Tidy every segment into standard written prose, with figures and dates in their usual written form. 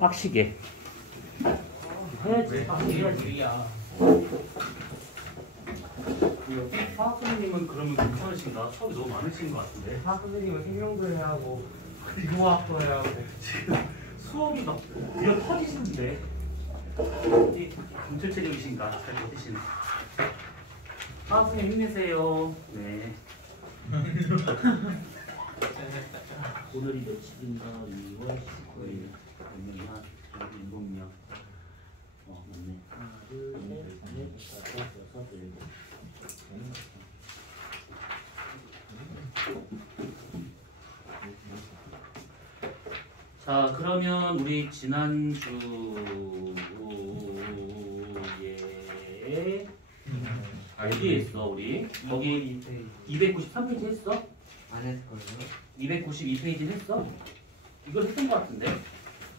빡시게 해야지. 빡시게 해야지. 화학 선생님은 그러면 괜찮으신가? 수업이 너무 많으신 것 같은데. 화학 선생님은 생명도 해야 하고 기공학도 해야 하고 지금 수업이 막 이어 터지시는데 이 감출 체력이신가? 잘 버티시네. 화학 선생님 힘내세요. 네. 오늘이 며칠인가? 2월 19일. 몇 명이야? 7명. 맞네. 하나, 둘, 셋, 넷, 다섯, 여섯, 일곱. 자, 그러면 우리 지난주에 어디에 했어? 우리 거기 293페이지 했어? 안 했을걸요? 292페이지 했어? 이걸 했던 것 같은데?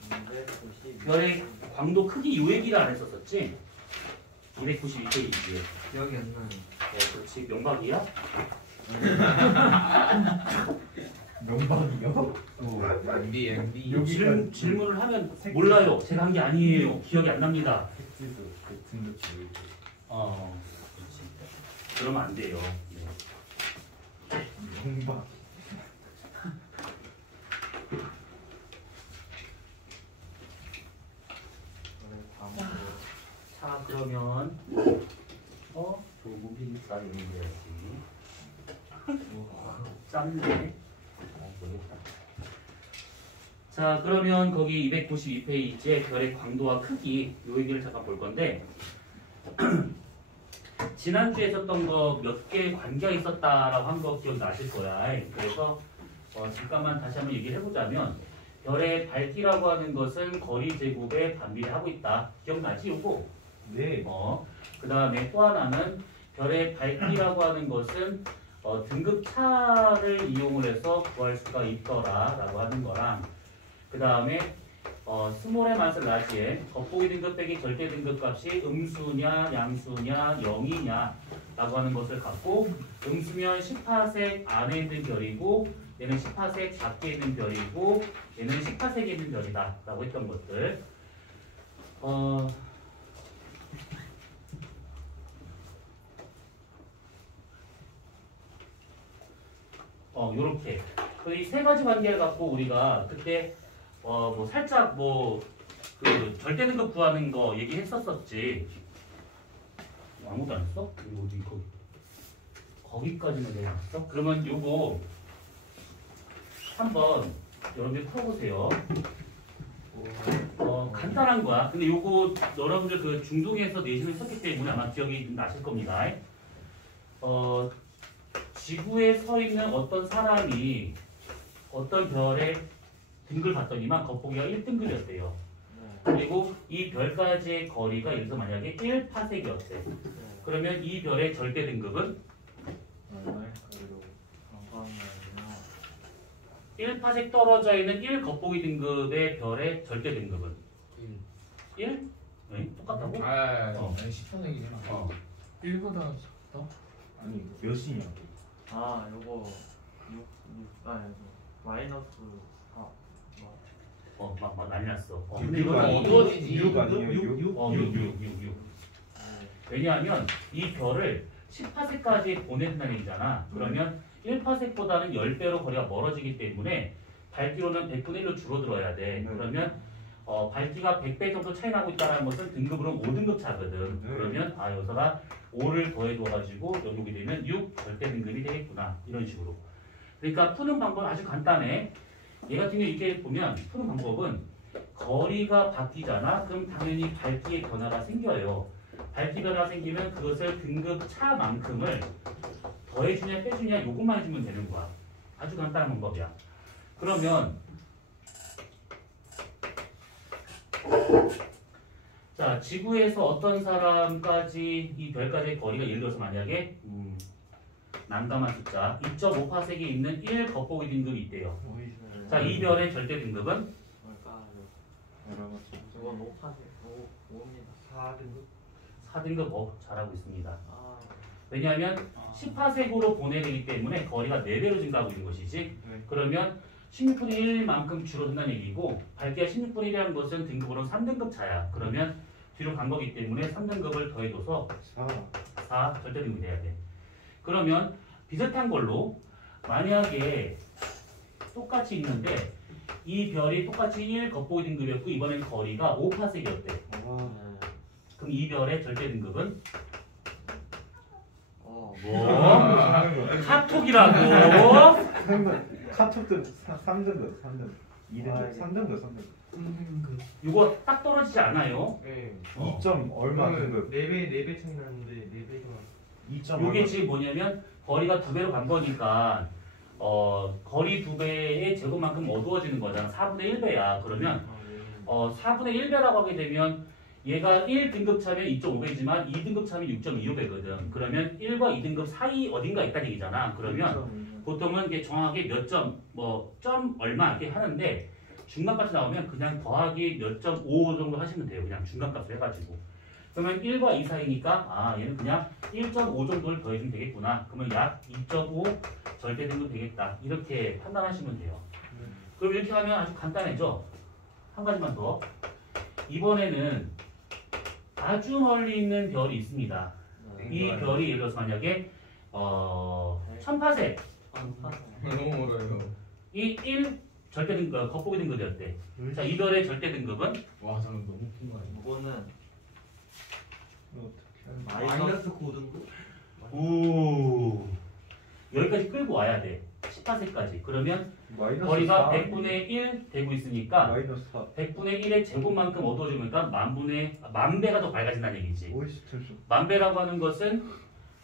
290 별의 광도 크기 요얘기를 안 했었었지? 292페이지에. 기억이 안 나요. 그렇지. 명박이야? 명박이요? MB 질문을 하면 몰라요. 제가 한 게 아니에요. 기억이 안 납니다. 색지수 그 등급 조율. 그렇지. 그러면 안 돼요. 네. 명박. 자, 그러면 조무비니까 이런 거 해야지. 짠네. 모르겠다. 자, 그러면 거기 292페이지에 별의 광도와 크기 요 얘기를 잠깐 볼 건데 지난주에 했었던 거 몇 개 관계가 있었다라고 한 거 기억나실 거야. 그래서 잠깐만 다시 한번 얘기를 해보자면 별의 밝기라고 하는 것은 거리 제곱에 반비례하고 있다. 기억나지? 요거? 네. 그 다음에 또 하나는 별의 밝기라고 하는 것은 등급 차를 이용을 해서 구할 수가 있더라라고 하는 거랑 그 다음에 스몰의 맛을 라지에 겉보기 등급 빼기 절대 등급 값이 음수냐 양수냐 0이냐 라고 하는 것을 갖고 음수면 10파색 안에 있는 별이고 얘는 10파색 밖에 있는 별이고 얘는 10파색에 있는 별이다 라고 했던 것들 요렇게 이 세 가지 관계를 갖고 우리가 그때 뭐 살짝 그 절대 등급 구하는 거 얘기했었었지. 아무도 안 했어? 어디 거기까지는 내가 했어? 그러면 요거 한번 여러분들 풀어보세요. 간단한 거야. 근데 요거 여러분들 그 중동에서 내신을 썼기 때문에 아마 기억이 나실 겁니다. 지구에 서 있는 어떤 사람이 어떤 별의 등급을 봤더니만 겉보기가 1등급이었대요. 그리고 이 별까지의 거리가 예를 들어서 만약에 1파색이었대. 그러면 이 별의 절대 등급은 1파색 떨어져 있는 1 겉보기 등급의 별의 절대 등급은 1? 네? 똑같다고? 아니 10파색이잖아. 1보다 더? 아니 몇이냐? 요거 6 -4 막 난리 났어. 근데 이거는 이거지. 6 아니에요? 6. 왜냐하면 이 별을 10파색까지 보낸다는 얘기잖아. 그러면 1파색보다는 10배로 거리가 멀어지기 때문에 밝기로는 100분의 1로 줄어들어야 돼. 네. 그러면 밝기가 100배 정도 차이 나고 있다는 것은 등급으로는 5등급 차거든. 네. 그러면 여기서가 5를 더해줘가지고 여기 오게 되면 6 절대 등급이 되겠구나. 이런 식으로. 그러니까 푸는 방법은 아주 간단해. 얘 같은 경우 이렇게 보면 푸는 방법은 거리가 바뀌잖아. 그럼 당연히 밝기의 변화가 생겨요. 밝기 변화가 생기면 그것을 등급 차만큼을 더해주냐 빼주냐 요것만 해주면 되는 거야. 아주 간단한 방법이야. 그러면 자, 지구에서 어떤 사람까지 이 별까지의 거리가 예를 들어서 만약에 난감한 숫자 2.5파색에 있는 1 겉보기 등급이 있대요. 자, 이 별의 절대 등급은 저건 5파색 4등급 4등급 잘하고 있습니다. 왜냐하면 10파색으로 보내되기 때문에 거리가 4배로 증가하고 있는 것이지. 그러면 16분의 1만큼 줄어든다는 얘기고 밝기가 16분의 1이라는 것은 등급으로 3등급 차야. 그러면 뒤로 간 거기 때문에 3등급을 더해줘서 4 절대 등급이 돼야 돼. 그러면 비슷한 걸로 만약에 똑같이 있는데 이 별이 똑같이 1 겉보기 등급이었고 이번엔 거리가 5파섹이었대. 그럼 이 별의 절대 등급은 뭐? 카톡이라고? 카톡도 3등급 2등급 3등급 이거 딱 떨어지지 않아요? 네. 2점 얼마 등급 4배 차이 나는데 4배가 2점 이게 지금 뭐냐면 거리가 2배로 간 거니까 거리 2배의 제곱만큼 어두워지는 거잖아. 4분의 1배야. 그러면 4분의 1배라고 하게 되면 얘가 1등급 차면 2.5배지만 2등급 차면 6.25배거든. 그러면 1과 2등급 사이 어딘가 있다는 얘기잖아. 그러면 보통은 이게 정확하게 몇 점, 점 얼마 이렇게 하는데 중간값이 나오면 그냥 더하기 몇 점 5 정도 하시면 돼요. 그냥 중간값을 해가지고. 그러면 1과 2 사이니까 얘는 그냥 1.5 정도를 더해주면 되겠구나. 그러면 약 2.5 절대 등급 되겠다. 이렇게 판단하시면 돼요. 그럼 이렇게 하면 아주 간단해져. 한 가지만 더. 이번에는 아주 멀리 있는 별이 있습니다. 이 별이 예를 들어서 만약에 1000파섹 너무 멀어요. 이 1 절대 등급 겉보기 등급이었대. 자, 이 별의 절대 등급은 와 저는 너무 큰 거 아니야? 이거는 어떻게 마이너스 고등급? 오 여기까지 끌고 와야 돼. 10파섹까지. 그러면 거리가 100분의 1 되고 있으니까 마이너스 4 100분의 1의 제곱만큼 어두워지니까 만배가 더 밝아진다는 얘기지. 오이스트죠 만배라고 하는 것은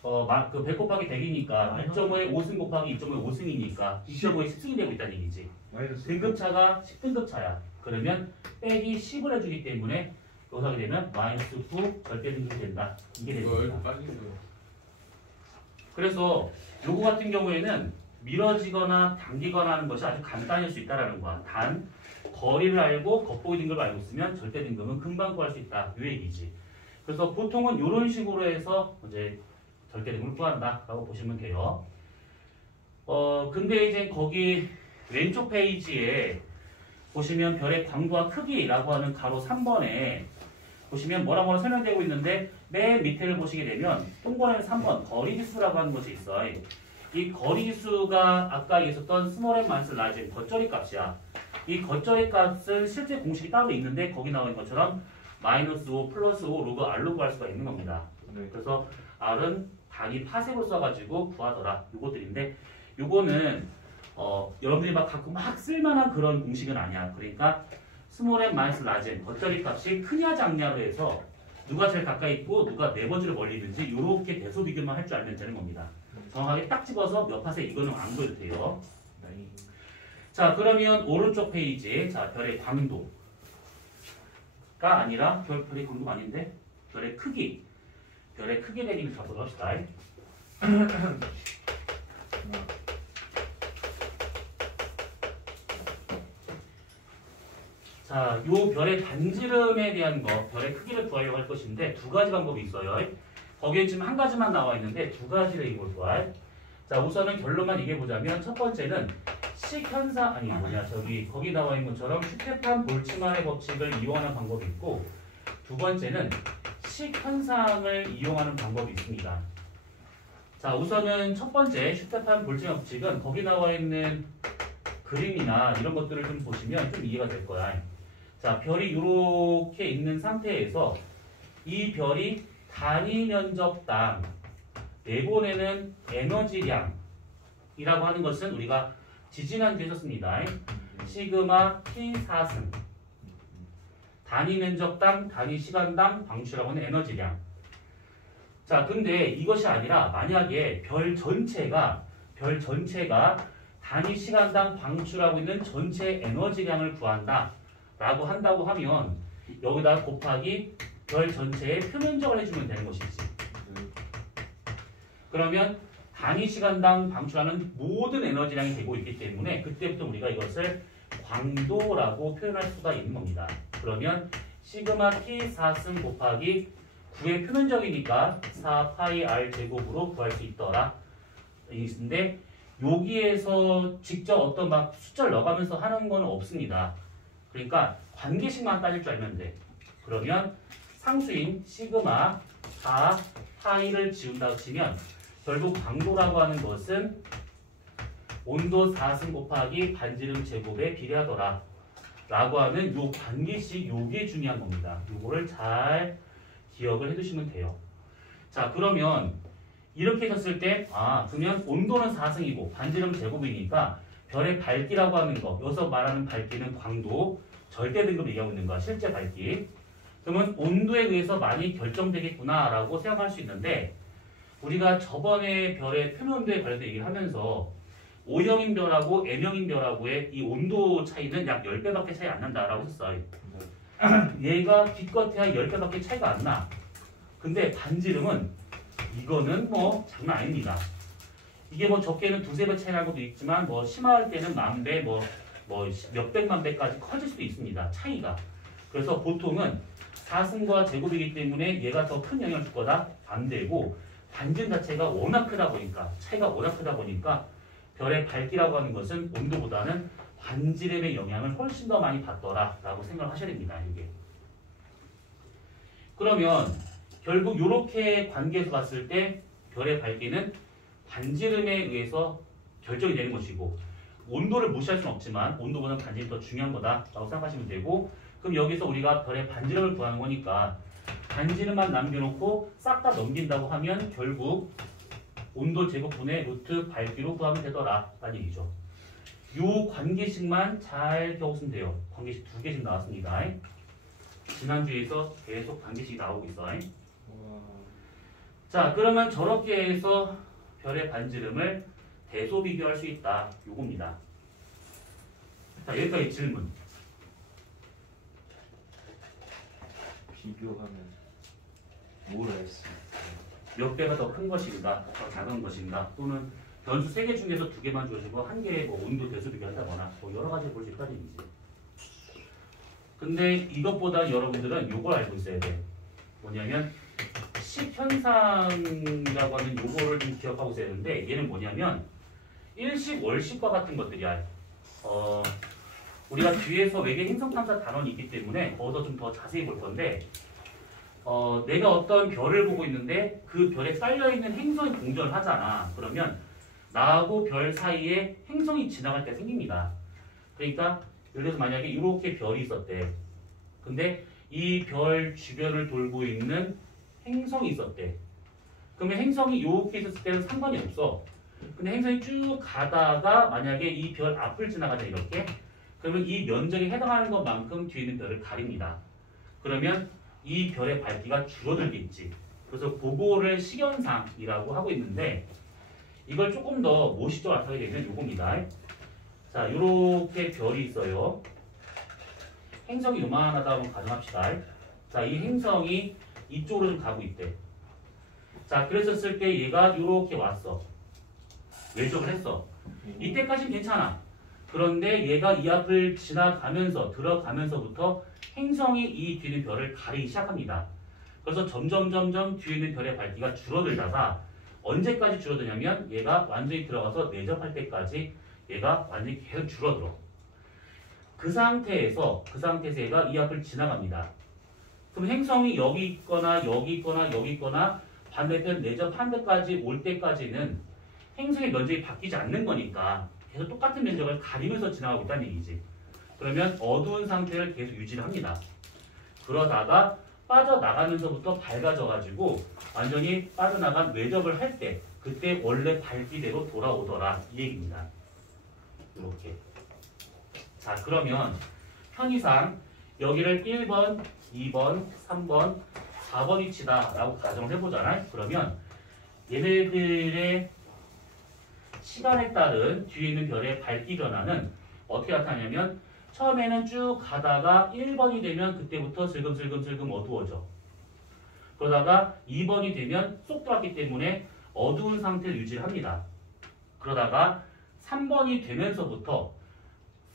그 100 곱하기 100이니까 2.5의 5승 곱하기 2.5의 5승이니까 2.5의 10승이 되고 있다는 얘기지. 마이너스 등급차가 10등급 차야. 그러면 빼기 10을 해주기 때문에 여기서 하게 되면 마이너스 9 절대 등급이 된다. 이게 이거 됩니다. 얼굴 빠진 거요. 그래서 요거 같은 경우에는 밀어지거나 당기거나 하는 것이 아주 간단할 수 있다라는 거야. 단 거리를 알고 겉보기 등급을 알고 있으면 절대 등급은 금방 구할 수 있다. 이 얘기지. 그래서 보통은 이런 식으로 해서 이제 절대 등급을 구한다라고 보시면 돼요. 근데 이제 거기 왼쪽 페이지에 보시면 별의 광도와 크기라고 하는 가로 3번에 보시면 뭐라 설명되고 있는데 맨 밑에를 보시게 되면 동그라미 3번 거리지수라고 하는 것이 있어. 이 거리지수가 아까 있었던 스몰 앤 마이너스 라지 겉절이 값이야. 이 겉절이 값은 실제 공식이 따로 있는데 거기 나와 있는 것처럼 마이너스 5 플러스 5 로그 R로 구할 수가 있는 겁니다. 네. 그래서 R은 단위 파색을 써가지고 구하더라. 요것들인데 요거는 여러분들이 막 갖고 막 쓸만한 그런 공식은 아니야. 그러니까 스몰 앤 마이너스 라지 겉절이 값이 크냐 작냐로 해서 누가 제일 가까이 있고 누가 네 번째로 멀리 있는지 이렇게 대소 비교만 할 줄 알면 되는 겁니다. 정확하게 딱 집어서 몇 파세 이거는 안 보여도 돼요. 자, 그러면 오른쪽 페이지 자 별의 광도가 아니라 별의 광도가 아닌데 별의 크기 대기를 잡도록 합시다. 자, 요 별의 반지름에 대한 거, 별의 크기를 구하려고 할 것인데 두 가지 방법이 있어요. 거기에 지금 한 가지만 나와 있는데 두 가지를 이걸 구할. 자, 우선은 결론만 얘기해 보자면 첫 번째는 식현상 거기 나와 있는 것처럼 슈테판 볼츠만의 법칙을 이용하는 방법이 있고 두 번째는 식현상을 이용하는 방법이 있습니다. 자, 우선은 첫 번째 슈테판 볼츠만 법칙은 거기 나와 있는 그림이나 이런 것들을 좀 보시면 좀 이해가 될 거야. 자, 별이 이렇게 있는 상태에서 이 별이 단위 면적당 내보내는 에너지량이라고 하는 것은 우리가 지지난주에 썼습니다. 시그마 T4승 단위 면적당 단위 시간당 방출하고 하는 에너지량. 자, 근데 이것이 아니라 만약에 별 전체가 단위 시간당 방출하고 있는 전체 에너지량을 구한다 라고 한다고 하면 여기다 곱하기 별 전체의 표면적을 해주면 되는 것이지. 그러면 단위 시간당 방출하는 모든 에너지량이 되고 있기 때문에 그때부터 우리가 이것을 광도라고 표현할 수가 있는 겁니다. 그러면 시그마 T4승 곱하기 9의 표면적이니까 4파이 R 제곱으로 구할 수 있더라. 근데 여기에서 직접 어떤 막 숫자를 넣어가면서 하는 건 없습니다. 그러니까 관계식만 따질 줄 알면 돼. 그러면 상수인 시그마 4 파이를 지운다고 치면 결국 강도라고 하는 것은 온도 4승 곱하기 반지름 제곱에 비례하더라 라고 하는 요 관계식, 요게 중요한 겁니다. 요거를 잘 기억을 해두시면 돼요. 자, 그러면 이렇게 했을 때 그러면 온도는 4승이고 반지름 제곱이니까 별의 밝기라고 하는 거, 여기서 말하는 밝기는 광도, 절대 등급을 얘기하고 있는 거야. 실제 밝기. 그러면 온도에 의해서 많이 결정되겠구나라고 생각할 수 있는데, 우리가 저번에 별의 표면온도에 관련된 얘기를 하면서 O형인 별하고 M형인 별하고의 이 온도 차이는 약 10배밖에 차이 안 난다라고 했어요. 얘가 기껏해야 10배밖에 차이가 안 나. 근데 반지름은 이거는 뭐 장난 아닙니다. 이게 뭐 적게는 2~3배 차이 날 것도 있지만 뭐 심할 때는 10,000배, 뭐 몇백만 배까지 커질 수도 있습니다. 차이가. 그래서 보통은 4승과 제곱이기 때문에 얘가 더 큰 영향을 줄 거다? 안 되고, 반지름 자체가 워낙 크다 보니까, 차이가 워낙 크다 보니까 별의 밝기라고 하는 것은 온도보다는 반지름의 영향을 훨씬 더 많이 받더라 라고 생각을 하셔야 됩니다. 이게. 그러면 결국 이렇게 관계에서 봤을 때 별의 밝기는 반지름에 의해서 결정이 되는 것이고, 온도를 무시할 수는 없지만 온도보다는 반지름이 더 중요한 거다라고 생각하시면 되고, 그럼 여기서 우리가 별의 반지름을 구하는 거니까 반지름만 남겨놓고 싹 다 넘긴다고 하면 결국 온도 제곱분의 루트 밝기로 구하면 되더라 라는 얘기죠. 요 관계식만 잘 배우시면 돼요. 관계식 2개씩 나왔습니다. 지난주에서 계속 관계식이 나오고 있어. 자, 그러면 저렇게 해서 별의 반지름을 대소 비교할 수 있다. 요겁니다. 자, 여기까지 질문. 비교하면 뭐를 했어? 몇 배가 더 큰 것인가, 더 작은 것인가, 또는 변수 3개 중에서 2개만 주어지고 1개의 뭐 온도 대소 비교한다거나 뭐 여러 가지 볼 수 있다는 얘기지. 근데 이것보다 여러분들은 요걸 알고 있어야 돼. 뭐냐면 식현상이라고 하는 요거를 좀 기억하고 있어야 되는데, 얘는 뭐냐면 일식, 월식과 같은 것들이야. 우리가 뒤에서 외계 행성 탐사 단원이 있기 때문에 거기서 좀 더 자세히 볼 건데, 내가 어떤 별을 보고 있는데 그 별에 깔려있는 행성이 공전을 하잖아. 그러면 나하고 별 사이에 행성이 지나갈 때 생깁니다. 그러니까 예를 들어서 만약에 이렇게 별이 있었대. 근데 이 별 주변을 돌고 있는 행성이 있었대. 그러면 행성이 이렇게 있었을 때는 상관이 없어. 근데 행성이 쭉 가다가 만약에 이 별 앞을 지나가자 이렇게, 그러면 이 면적에 해당하는 것만큼 뒤에 있는 별을 가립니다. 그러면 이 별의 밝기가 줄어들겠지. 그래서 그거를 식현상이라고 하고 있는데, 이걸 조금 더 모시적으로 나타내게 되면 요겁니다. 자, 요렇게 별이 있어요. 행성이 요만하다고 가정합시다. 자, 이 행성이 이쪽으로 좀 가고 있대. 자, 그랬었을 때 얘가 요렇게 왔어. 외적을 했어. 이때까지는 괜찮아. 그런데 얘가 이 앞을 지나가면서 들어가면서부터 행성이 이 뒤에 있는 별을 가리기 시작합니다. 그래서 점점 뒤에 있는 별의 밝기가 줄어들다가 언제까지 줄어드냐면 얘가 완전히 들어가서 내접할 때까지 얘가 완전히 계속 줄어들어. 그 상태에서 얘가 이 앞을 지나갑니다. 그럼 행성이 여기 있거나 여기 있거나 여기 있거나 반대편 내접한 데까지 올 때까지는 행성의 면적이 바뀌지 않는 거니까 계속 똑같은 면적을 가리면서 지나가고 있다는 얘기지. 그러면 어두운 상태를 계속 유지를 합니다. 그러다가 빠져나가면서부터 밝아져가지고 완전히 빠져나간 외접을 할 때 그때 원래 밝기대로 돌아오더라 이 얘기입니다. 이렇게. 자, 그러면 편의상 여기를 1번, 2번, 3번, 4번 위치다 라고 가정을 해보잖아요. 그러면 얘네들의 시간에 따른 뒤에 있는 별의 밝기 변화는 어떻게 나타나냐면, 처음에는 쭉 가다가 1번이 되면 그때부터 슬금슬금 어두워져. 그러다가 2번이 되면 쏙 들어왔기 때문에 어두운 상태를 유지를 합니다. 그러다가 3번이 되면서부터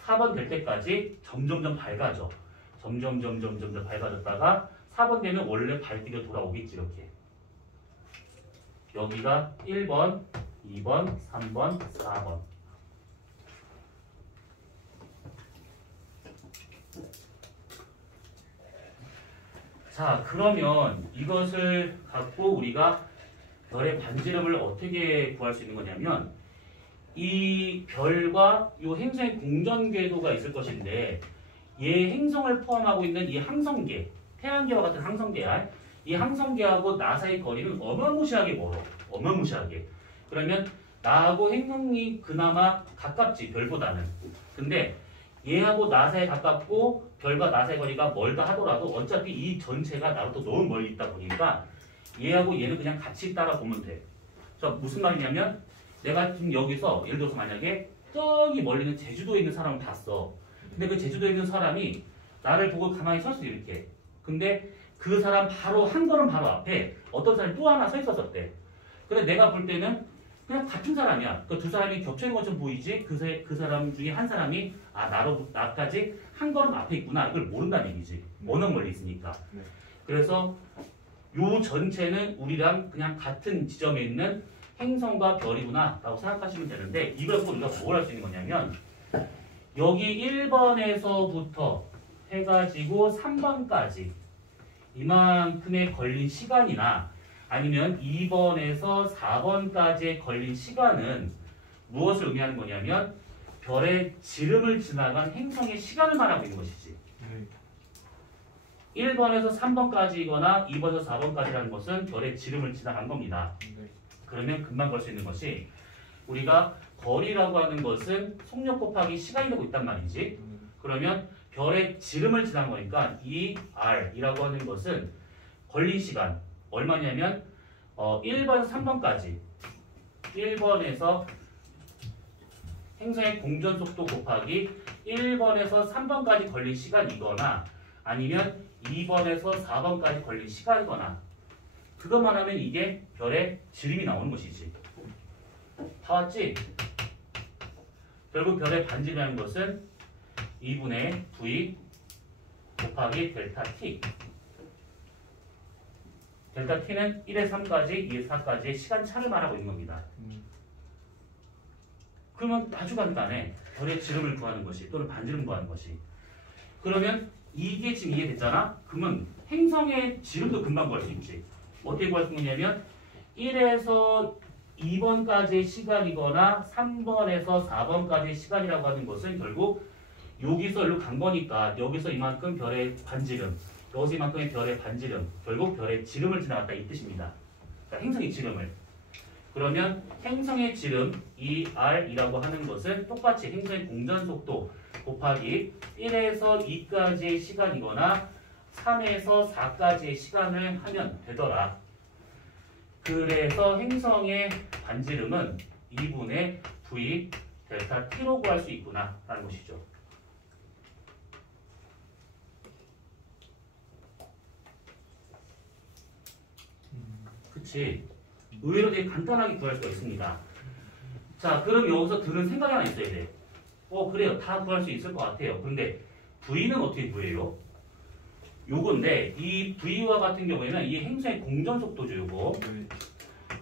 4번 될 때까지 점점 밝아져. 점점 밝아졌다가 4번 되면 원래 밝기가 돌아오겠지. 이렇게. 여기가 1번, 2번, 3번, 4번. 자, 그러면 이것을 갖고 우리가 별의 반지름을 어떻게 구할 수 있는 거냐면 이 별과 이 행성의 공전 궤도가 있을 것인데 얘 행성을 포함하고 있는 이 항성계, 태양계와 같은 항성계야. 이 항성계하고 나 사이 거리는 어마무시하게 멀어. 어마무시하게. 그러면 나하고 행성이 그나마 가깝지, 별보다는. 근데 얘하고 나 사이 가깝고 별과 나 사이 거리가 멀다 하더라도 어차피 이 전체가 나로부터 너무 멀리 있다 보니까 얘하고 얘는 그냥 같이 따라 보면 돼. 자, 무슨 말이냐면 내가 지금 여기서 예를 들어서 만약에 저기 멀리 있는 제주도에 있는 사람을 봤어. 근데 그 제주도에 있는 사람이 나를 보고 가만히 섰어 이렇게. 근데 그 사람 바로 한 걸음 바로 앞에 어떤 사람이 또 하나 서 있었었대. 근데 내가 볼 때는 그냥 같은 사람이야. 그 두 사람이 겹쳐 있는 것처럼 보이지. 그 사람 중에 한 사람이 나까지 한 걸음 앞에 있구나. 이걸 모른다는 얘기지. 워낙 멀리 있으니까. 네. 그래서 요 전체는 우리랑 그냥 같은 지점에 있는 행성과 별이구나 라고 생각하시면 되는데 이걸 갖고 우리가 뭘 할 수 있는 거냐면 여기 1번에서부터 해가지고 3번까지 이만큼의 걸린 시간이나 아니면 2번에서 4번까지의 걸린 시간은 무엇을 의미하는 거냐면 별의 지름을 지나간 행성의 시간을 말하고 있는 것이지. 1번에서 3번까지이거나 2번에서 4번까지라는 것은 별의 지름을 지나간 겁니다. 그러면 금방 볼 수 있는 것이 우리가 거리라고 하는 것은 속력 곱하기 시간이 되고 있단 말이지. 그러면 별의 지름을 지난 거니까 이 R이라고 하는 것은 걸린 시간 얼마냐면 1번에서 3번까지 1번에서 행성의 공전 속도 곱하기 1번에서 3번까지 걸린 시간이거나 아니면 2번에서 4번까지 걸린 시간이거나 그것만 하면 이게 별의 지름이 나오는 것이지. 다 왔지? 결국 별의 반지름이라는 것은 2분의 V 곱하기 델타 T. 델타 T는 1에 3까지, 2에 4까지의 시간차를 말하고 있는 겁니다. 그러면 아주 간단해. 별의 지름을 구하는 것이 또는 반지름 구하는 것이. 그러면 이게 지금 이해됐잖아? 그러면 행성의 지름도 금방 구할 수 있지. 어떻게 구할 수 있냐면 1에서 2번까지의 시간이거나 3번에서 4번까지의 시간이라고 하는 것은 결국 여기서 일로 간 거니까 여기서 이만큼 별의 반지름, 여기서 이만큼의 별의 반지름, 결국 별의 지름을 지나갔다 이 뜻입니다. 그러니까 행성의 지름을. 그러면 행성의 지름, 이 R이라고 하는 것은 똑같이 행성의 공전 속도 곱하기 1에서 2까지의 시간이거나 3에서 4까지의 시간을 하면 되더라. 그래서 행성의 반지름은 2분의 V 델타 T로 구할 수 있구나 라는 것이죠. 그치? 의외로 되게 간단하게 구할 수가 있습니다. 자, 그럼 여기서 드는 생각이 하나 있어야 돼. 그래요. 다 구할 수 있을 것 같아요. 그런데 V는 어떻게 구해요? 요건데 이 V와 같은 경우에는 이 행성의 공전 속도죠. 요거.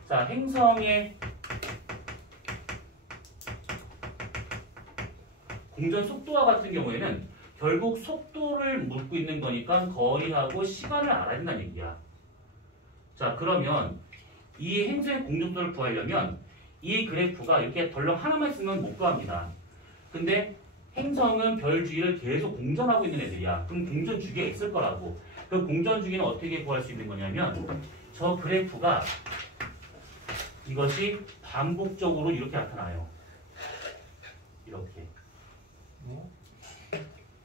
자, 행성의 공전 속도와 같은 경우에는 결국 속도를 묻고 있는 거니까 거리하고 시간을 알아야 된다는 얘기야. 자, 그러면 이 행성의 공전 속도를 구하려면 이 그래프가 이렇게 덜렁 하나만 있으면 못 구합니다. 근데 행성은 별 주위를 계속 공전하고 있는 애들이야. 그럼 공전 주기가 있을 거라고. 그 공전 주기는 어떻게 구할 수 있는 거냐면 저 그래프가 이것이 반복적으로 이렇게 나타나요. 이렇게.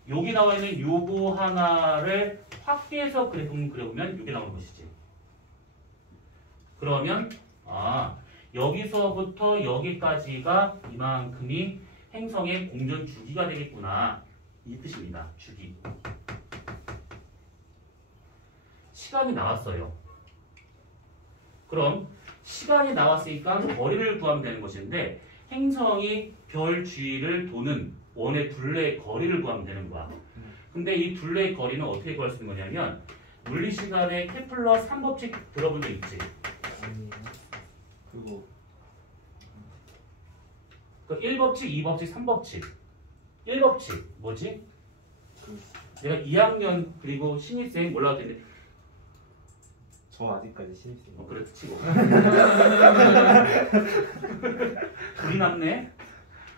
여기 나와 있는 요거 하나를 확대해서 그려보면 이게 나오는 것이지. 그러면 여기서부터 여기까지가 이만큼이 행성의 공전 주기가 되겠구나. 이 뜻입니다. 주기. 시간이 나왔어요. 그럼 시간이 나왔으니까 거리를 구하면 되는 것인데 행성이 별 주위를 도는 원의 둘레의 거리를 구하면 되는 거야. 근데 이 둘레의 거리는 어떻게 구할 수 있는 거냐면 물리시간에 케플러 3법칙 들어본 적 있지? 그거 그 1법칙, 2법칙, 3법칙. 1법칙 뭐지? 내가 2학년 그리고 신입생 올라올 텐데 저 아직까지 신입생. 그래도 치고 둘이 남네.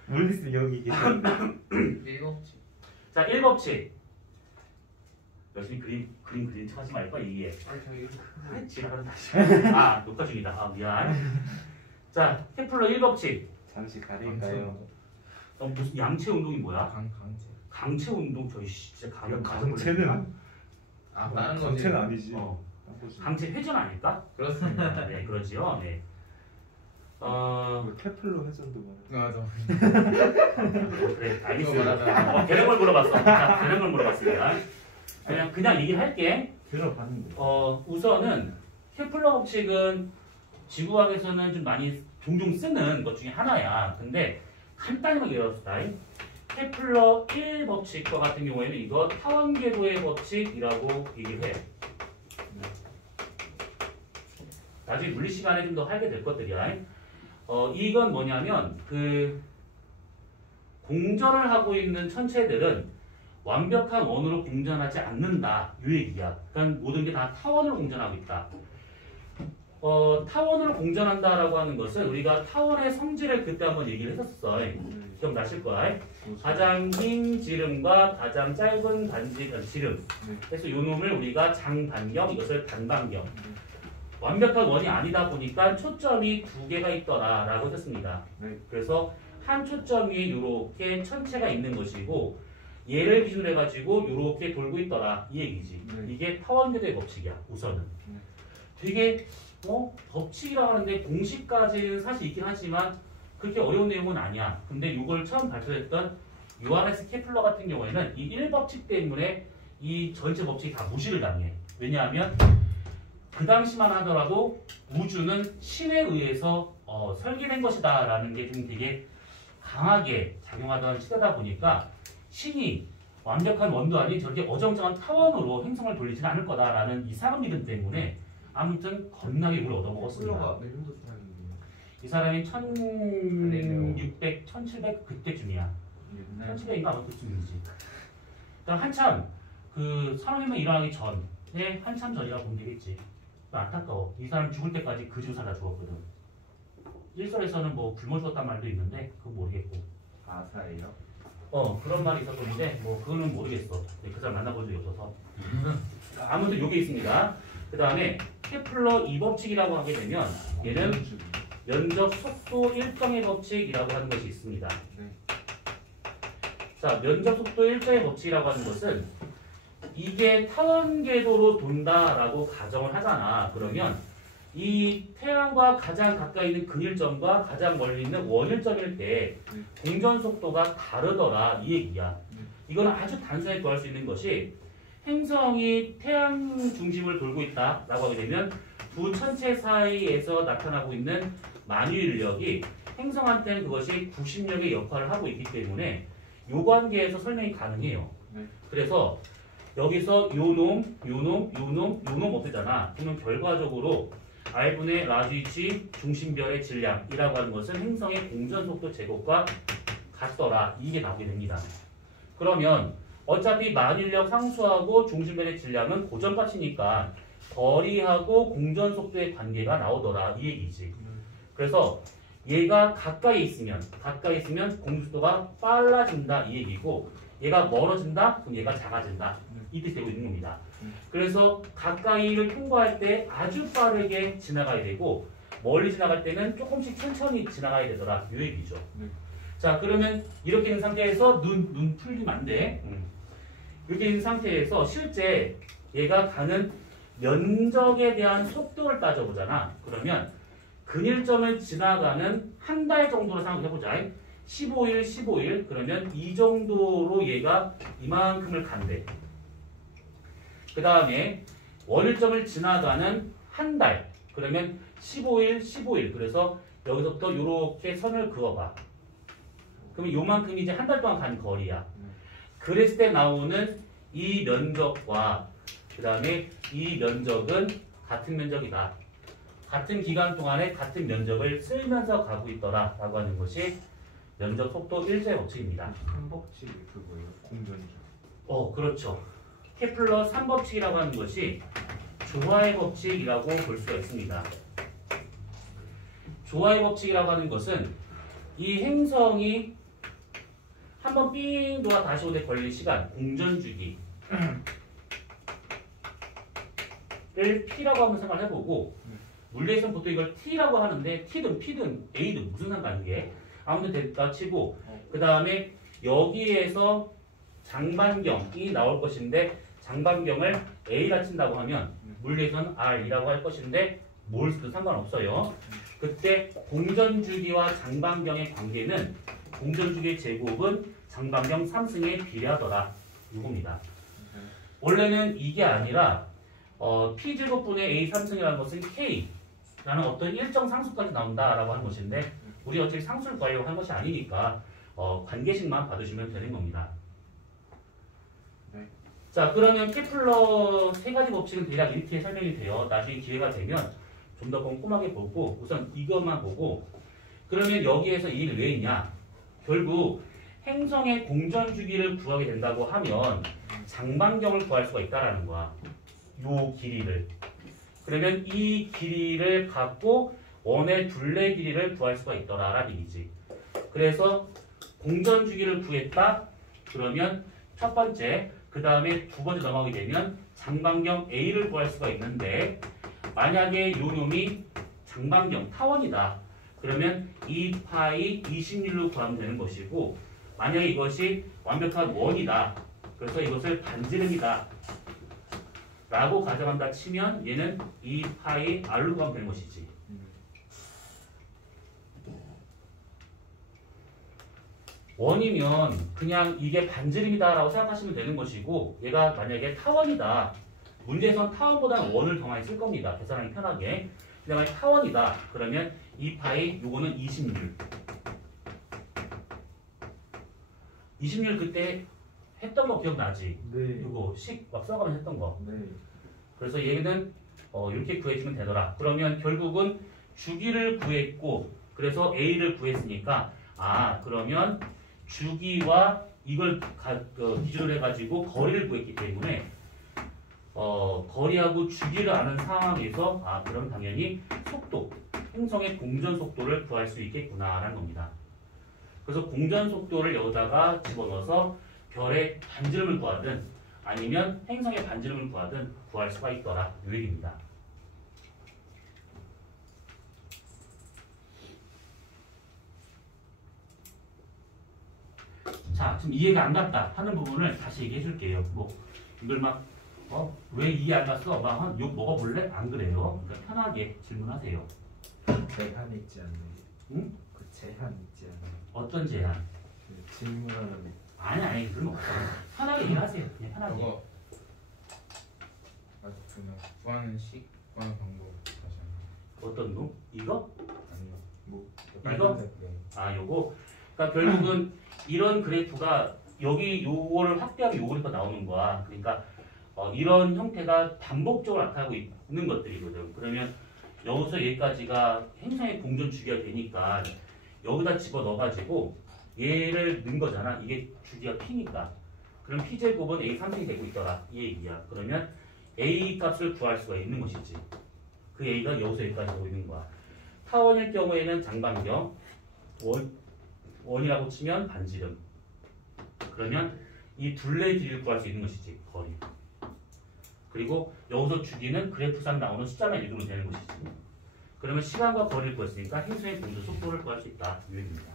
물리스 여기 계세요. 일곱치. 자 1법칙 열심히 그림 척하지 말고 이게 아니 저희 지랄한다. 아 녹화 중이다. 아 미안. 자 케플러 1법칙 잠시 가릴까요? 무슨 양체 운동이 뭐야? 강체. 강체 운동 저희 진짜 강은 강체는 아 다른 거지. 강체는 아니지. 강체 회전 아닐까? 그렇습니다. 네 그러지요. 네. 케플러 회전도 말해. 맞아. 그래 이거 알겠습니다. 말하자. 되는 걸 물어봤어. 자, 되는 걸 물어봤습니다. 그냥 얘기할게. 들어봤는데. 우선은 케플러 법칙은 지구학에서는 좀 많이 종종 쓰는 것 중에 하나야. 근데 간단히만 얘기해봅시다. 케플러 1법칙과 같은 경우에는 이거 타원궤도의 법칙이라고 얘기를 해. 나중에 물리 시간에 좀 더 하게 될 것들이야. 이건 뭐냐면 그 공전을 하고 있는 천체들은 완벽한 원으로 공전하지 않는다 이 얘기야. 그러니까 모든 게 다 타원으로 공전하고 있다. 타원으로 공전한다라고 하는 것은 우리가 타원의 성질을 그때 한번 얘기를 했었어. 기억나실 거야. 가장 긴 지름과 가장 짧은 지름. 그래서 이 놈을 우리가 장반경, 이것을 단반경. 완벽한 원이 아니다 보니까 초점이 두 개가 있더라라고 했습니다. 그래서 한 초점 위에 이렇게 천체가 있는 것이고 얘를 기준으로 해가지고 이렇게 돌고 있더라 이 얘기지. 이게 타원궤도의 법칙이야. 우선은 되게 법칙이라고 하는데 공식까지는 사실 있긴 하지만 그렇게 어려운 내용은 아니야. 근데 이걸 처음 발표했던 요하네스 케플러 같은 경우에는 이 1법칙 때문에 이 전체 법칙이 다 무시를 당해. 왜냐하면 그 당시만 하더라도 우주는 신에 의해서 설계된 것이다 라는 게 좀 되게 강하게 작용하던 시대다 보니까 신이 완벽한 원도 아닌 저렇게 어정쩡한 타원으로 행성을 돌리지는 않을 거다라는 이상한 믿음 때문에 아무튼 겁나게 물 얻어먹었습니다. 몇 년도 사람인데요? 이 사람이 1600, 1700 그때쯤이야. 1700인가 아마 그쯤이지. 그러니까 한참 그 산업혁명 일어나기 전에 한참 전이라고 보면 되겠지. 안타까워. 이 사람 죽을 때까지 그 집 살다 죽었거든. 일설에서는 뭐 굶어 죽었단 말도 있는데 그건 모르겠고. 아사예요? 그런 말이 있었던데 뭐 그거는 모르겠어. 그 사람 만나본 적이 없어서. 아무튼 요게 있습니다. 그 다음에 케플러 2법칙이라고 하게 되면 얘는 면적 속도 일정의 법칙이라고 하는 것이 있습니다. 자, 면적 속도 일정의 법칙이라고 하는 것은 이게 타원궤도로 돈다라고 가정을 하잖아. 그러면 이 태양과 가장 가까이 있는 근일점과 가장 멀리 있는 원일점일 때 공전 속도가 다르더라 이 얘기야. 이거는 아주 단순하게 구할 수 있는 것이 행성이 태양 중심을 돌고 있다라고 하게 되면 두 천체 사이에서 나타나고 있는 만유인력이 행성한테는 그것이 구심력의 역할을 하고 있기 때문에 요 관계에서 설명이 가능해요. 그래서 여기서 요놈 없애잖아. 그러면 결과적으로 R분의 라지치 중심별의 질량이라고 하는 것은 행성의 공전속도 제곱과 같더라. 이게 나오게 됩니다. 그러면 어차피 만일력 상수하고 중심별의 질량은 고정값이니까 거리하고 공전속도의 관계가 나오더라. 이 얘기지. 그래서 얘가 가까이 있으면 공전속도가 빨라진다. 이 얘기고 얘가 멀어진다? 그럼 얘가 작아진다. 이 뜻이 되고 있는 겁니다. 그래서 가까이를 통과할 때 아주 빠르게 지나가야 되고 멀리 지나갈 때는 조금씩 천천히 지나가야 되더라. 이 얘기죠. 자, 그러면 이렇게 있는 상태에서 눈 풀리면 안 돼. 이렇게 있는 상태에서 실제 얘가 가는 면적에 대한 속도를 따져보잖아. 그러면 근일점을 지나가는 한 달 정도로 생각해보자. 15일 그러면 이 정도로 얘가 이만큼을 간대. 그 다음에 원일점을 지나가는 한 달 그러면 15일 그래서 여기서부터 이렇게 선을 그어봐. 그러면 요만큼이 이제 한 달 동안 간 거리야. 그랬을 때 나오는 이 면적과 그 다음에 이 면적은 같은 면적이다. 같은 기간 동안에 같은 면적을 쓸면서 가고 있더라 라고 하는 것이 면적 속도 일조의 법칙입니다. 삼법칙이 그거예요. 공전주. 그렇죠. 케플러 3법칙이라고 하는 것이 조화의 법칙이라고 볼 수가 있습니다. 조화의 법칙이라고 하는 것은 이 행성이 한번 삥 돌아 다시 오되 걸릴 시간, 공전주기를 P라고 한번 생각을 해보고, 물리에서는 보통 이걸 T라고 하는데 T든 P든 A든 무슨 상관이게? 아무튼 됐다 치고, 그 다음에 여기에서 장반경이 나올 것인데 장반경을 A라 친다고 하면 물리에서는 R이라고 할 것인데 뭘 써도 상관없어요. 그때 공전주기와 장반경의 관계는 공전주기의 제곱은 장반경 3승에 비례하더라. 이겁니다. 원래는 이게 아니라 P제곱분의 A 3승이라는 것은 K라는 어떤 일정 상수까지 나온다라고 하는 것인데 우리 어차피 상수를 구하려고 한 것이 아니니까 관계식만 받으시면 되는 겁니다. 네. 자, 그러면 케플러 세 가지 법칙은 대략 이렇게 설명이 돼요. 나중에 기회가 되면 좀 더 꼼꼼하게 보고 우선 이것만 보고, 그러면 여기에서 이 일이 왜 있냐? 결국 행성의 공전주기를 구하게 된다고 하면 장반경을 구할 수가 있다라는 거야. 요 길이를. 그러면 이 길이를 갖고 원의 둘레 길이를 구할 수가 있더라라는 얘기지. 그래서 공전주기를 구했다. 그러면 첫 번째, 그 다음에 두 번째 넘어가게 되면 장반경 A를 구할 수가 있는데, 만약에 요 놈이 장반경 타원이다. 그러면 2파이 20률로 구하면 되는 것이고, 만약에 이것이 완벽한 원이다. 그래서 이것을 반지름이다 라고 가져간다 치면 얘는 2파이 R로 구하면 되는 것이지. 원이면 그냥 이게 반지름이다 라고 생각하시면 되는 것이고, 얘가 만약에 타원이다. 문제에선 타원보다는 원을 더 많이 쓸 겁니다. 계산하기 편하게. 그 다음에 타원이다. 그러면 2파이 요거는 20률. 20률 그때 했던 거 기억나지? 네. 요거 식 막 써가면서 했던 거. 네. 그래서 얘는 이렇게 구해주면 되더라. 그러면 결국은 주기를 구했고, 그래서 A를 구했으니까, 그러면 주기와 이걸 기준으로 해가지고 거리를 구했기 때문에 거리하고 주기를 아는 상황에서 그럼 당연히 속도, 행성의 공전 속도를 구할 수 있겠구나라는 겁니다. 그래서 공전 속도를 여기다가 집어넣어서 별의 반지름을 구하든 아니면 행성의 반지름을 구하든 구할 수가 있더라. 이 얘기입니다. 자, 지금 이해가 안 갔다 하는 부분을 다시 얘기해 줄게요. 뭐 이걸 막 왜 이해 안 갔어? 막 욕 먹어볼래? 안 그래요. 그러니까 편하게 질문하세요. 제한 있지 않나요? 응? 그 제한 있지 않나요? 어떤 제한? 그 질문하는 아니 그런 거 없어. 편하게 얘기하세요. 그냥 편하게. 저거 그냥 구하는 식, 구하는 방법 다시 한번. 어떤 거? 이거? 아니요. 뭐 이거? 네. 요거. 그러니까 결국은 이런 그래프가 여기 요거를 확대하면 요 그래프가 나오는 거야. 그러니까 이런 형태가 반복적으로 나타나고 있는 것들이거든. 그러면 여기서 여기까지가 행성의 공전 주기가 되니까 여기다 집어 넣어가지고 얘를 넣은 거잖아. 이게 주기가 P니까. 그럼 P제곱은 A 3승이 되고 있더라. 이 얘기야. 그러면 A 값을 구할 수가 있는 것이지. 그 A가 여기서 여기까지 오고 있는 거야. 타원일 경우에는 장반경, 원이라고 치면 반지름. 그러면 이 둘레 길이를 구할 수 있는 것이지. 거리. 그리고 여기서 주기는 그래프상 나오는 숫자만 읽으면 되는 것이지. 그러면 시간과 거리를 구했으니까 행성의 공전 속도를 구할 수 있다. 이 얘기입니다.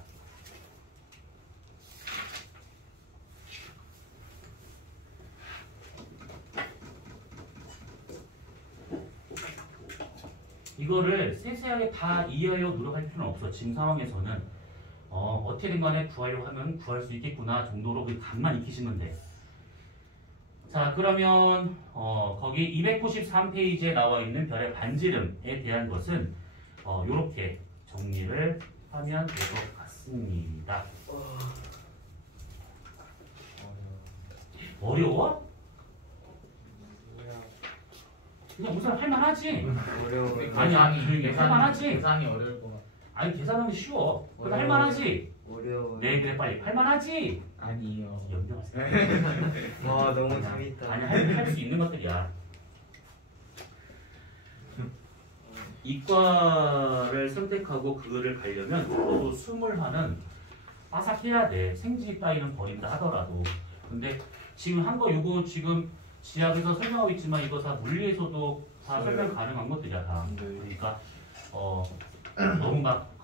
이거를 세세하게 다 이해하려고 노력할 필요는 없어. 지금 상황에서는 어떻게든 간에 구하려고 하면 구할 수 있겠구나 정도로 그 감만 익히시면 돼. 자, 그러면 거기 293페이지에 나와 있는 별의 반지름에 대한 것은 이렇게 정리를 하면 될 것 같습니다. 어려워? 그냥 무슨 할만하지? 어려워요. 아니야, 조용히 해. 계산이 할만하지? 계산이 어려울 것 같아. 아니 계산하기 쉬워. 그럼 할만하지? 어려워. 네 그래 빨리 할만하지? 아니요. 연병하세요. 와 너무 재밌다. 아니 할 수 있는 것들이야. 이과를 선택하고 그거를 가려면 적어도 21은 빠삭해야 돼. 생지 따위는 버린다 하더라도. 근데 지금 한 거 요거 지금 지압에서 설명하고 있지만 이거 다 물리에서도 다 설명 가능한 것들이야 다. 그러니까 너무 막